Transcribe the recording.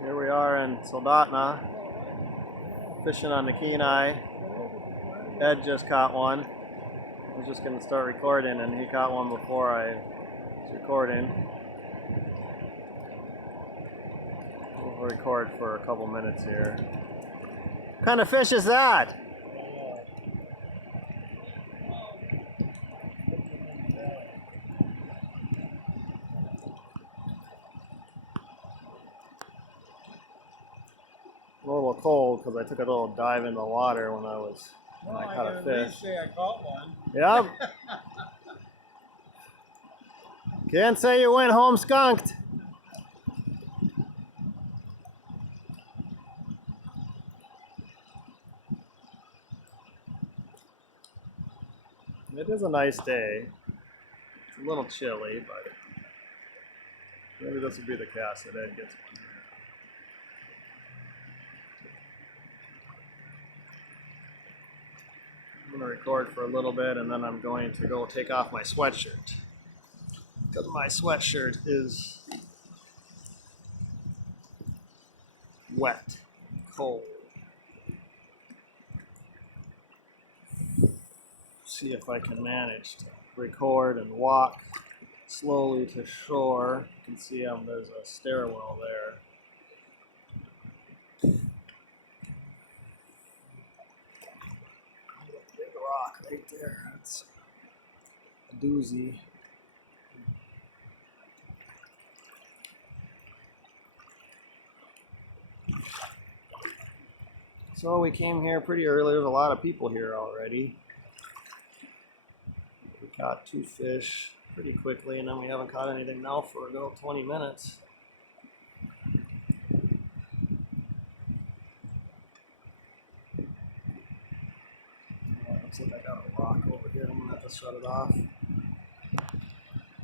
Here we are in Soldotna, fishing on the Kenai. Ed just caught one. I was just going to start recording, and he caught one before I was recording. We'll record for a couple minutes here. What kind of fish is that? A little cold because I took a little dive in the water when I caught a fish. At least say I caught one. Yep. Can't say you went home skunked. It is a nice day. It's a little chilly, but maybe this will be the cast that Ed gets one. I'm going to record for a little bit, and then I'm going to go take off my sweatshirt. Because my sweatshirt is wet, cold. See if I can manage to record and walk slowly to shore. You can see there's a stairwell there. Big rock right there. That's a doozy. So we came here pretty early. There's a lot of people here already. We caught 2 fish pretty quickly, and then we haven't caught anything now for about 20 minutes. Looks like I got a rock over here. I'm gonna have to shut it off.